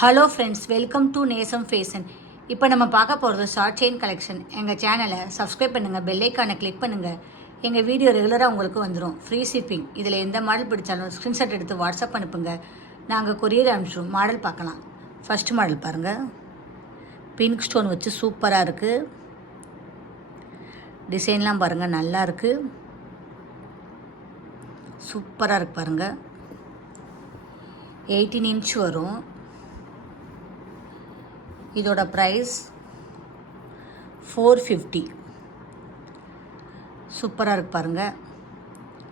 Hello friends, welcome to நேசம் fashion. இப்போ நம்ம பார்க்க போகிறது ஷார்ட் செயின் கலெக்ஷன். எங்கள் சேனலை சப்ஸ்கிரைப் பண்ணுங்கள், பெல்லைக்கானை கிளிக் பண்ணுங்கள். எங்கள் வீடியோ ரெகுலராக உங்களுக்கு வந்துடும். Free shipping. இதில் எந்த மாடல் பிடிச்சாலும் ஸ்க்ரீன்ஷாட் எடுத்து வாட்ஸ்அப் அனுப்புங்க, நாங்கள் கொரியர் அனுப்பிச்சிடுவோம். மாடல் பார்க்கலாம். ஃபஸ்ட்டு மாடல் பாருங்கள். பிங்க் ஸ்டோன் வச்சு சூப்பராக இருக்குது. டிசைன்லாம் பாருங்கள், நல்லா இருக்குது. சூப்பராக இருக்குது பாருங்கள். 18 இன்ச் வரும். இதோட ப்ரைஸ் 450. சூப்பராக இருக்கு பாருங்கள்.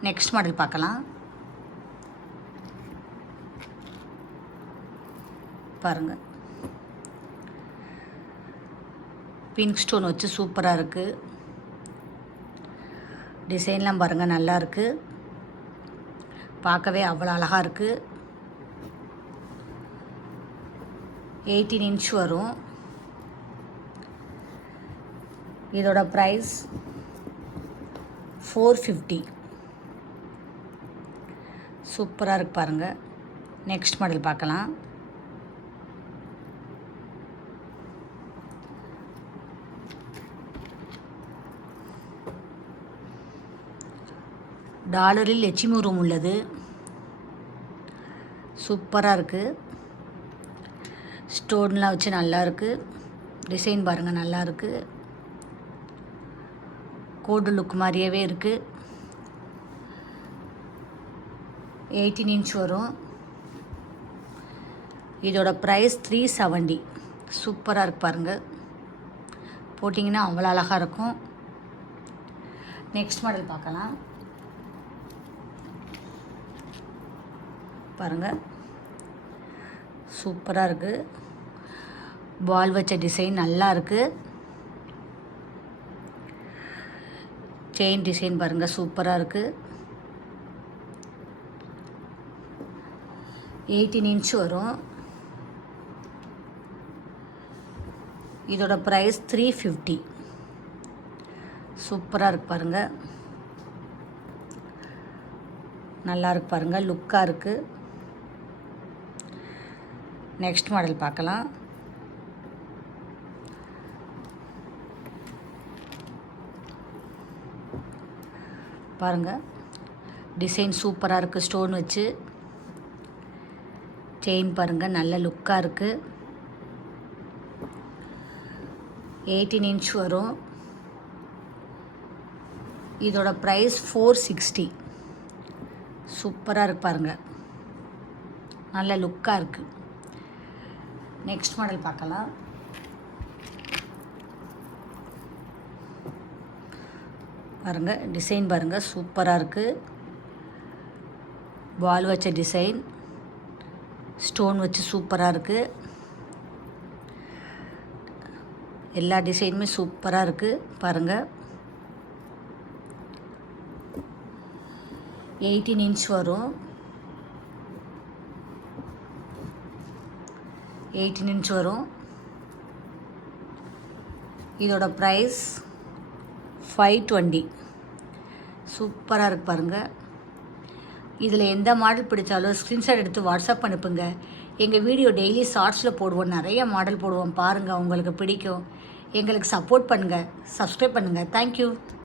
நெக்ஸ்ட் மாடல் பார்க்கலாம். பாருங்கள், பிங்க் ஸ்டோன் வச்சு சூப்பராக இருக்குது. டிசைன்லாம் பாருங்கள், நல்லா இருக்குது. பார்க்கவே அவ்வளோ அழகாக இருக்குது. 18 இன்ச் வரும். இதோட ப்ரைஸ் 450. சூப்பராக இருக்கு பாருங்கள். நெக்ஸ்ட் மாடல் பார்க்கலாம். டாலரில் லட்சுமி ரூம் உள்ளது. சூப்பராக இருக்குது. ஸ்டோன்லாம் வச்சு நல்லா இருக்குது. டிசைன் பாருங்கள், நல்லா இருக்குது. கோடு லுக் மாதிரியே இருக்குது. 18 இன்ச் வரும். இதோட ப்ரைஸ் 370. சூப்பராக இருக்கு பாருங்கள். போட்டிங்கன்னா அவ்வளோ அழகாக இருக்கும். நெக்ஸ்ட் மாடல் பார்க்கலாம். பாருங்கள், சூப்பராக இருக்குது. பால் வச்ச டிசைன் நல்லா இருக்குது. செயின் டிசைன் பாருங்கள், சூப்பராக இருக்குது. 18 இன்ச் வரும். இதோட ப்ரைஸ் 350. சூப்பராக இருக்கு பாருங்கள். நல்லா இருக்கு பாருங்கள், லுக்காக இருக்குது. நெக்ஸ்ட் மாடல் பார்க்கலாம். பாருங்கள், டிசைன் சூப்பராக இருக்குது. ஸ்டோன் வச்சு செயின் பாருங்கள், நல்ல லுக்காக இருக்குது. 18 இன்ச் வரும். இதோட ப்ரைஸ் 460. சூப்பராக இருக்கு பாருங்கள், நல்ல லுக்காக இருக்குது. நெக்ஸ்ட் மாடல் பார்க்கலாம். பாருங்கள், டிசைன் பாருங்கள், சூப்பராக இருக்குது. பால் வச்ச டிசைன், ஸ்டோன் வச்சு சூப்பராக இருக்குது. எல்லா டிசைனுமே சூப்பராக இருக்குது பாருங்கள். 18 இன்ச் வரும். 18 இன்ச் வரும். இதோட ப்ரைஸ் 520. சூப்பராக இருக்குது பாருங்கள். இதில் எந்த மாடல் பிடிச்சாலும் ஸ்க்ரீன்ஷாட் எடுத்து வாட்ஸ்அப் அனுப்புங்க. எங்கள் வீடியோ டெய்லி ஷார்ட்ஸில் போடுவோம், நிறைய மாடல் போடுவோம். பாருங்கள், உங்களுக்கு பிடிக்கும். எங்களுக்கு சப்போர்ட் பண்ணுங்கள், சப்ஸ்கிரைப் பண்ணுங்கள். தேங்க்யூ.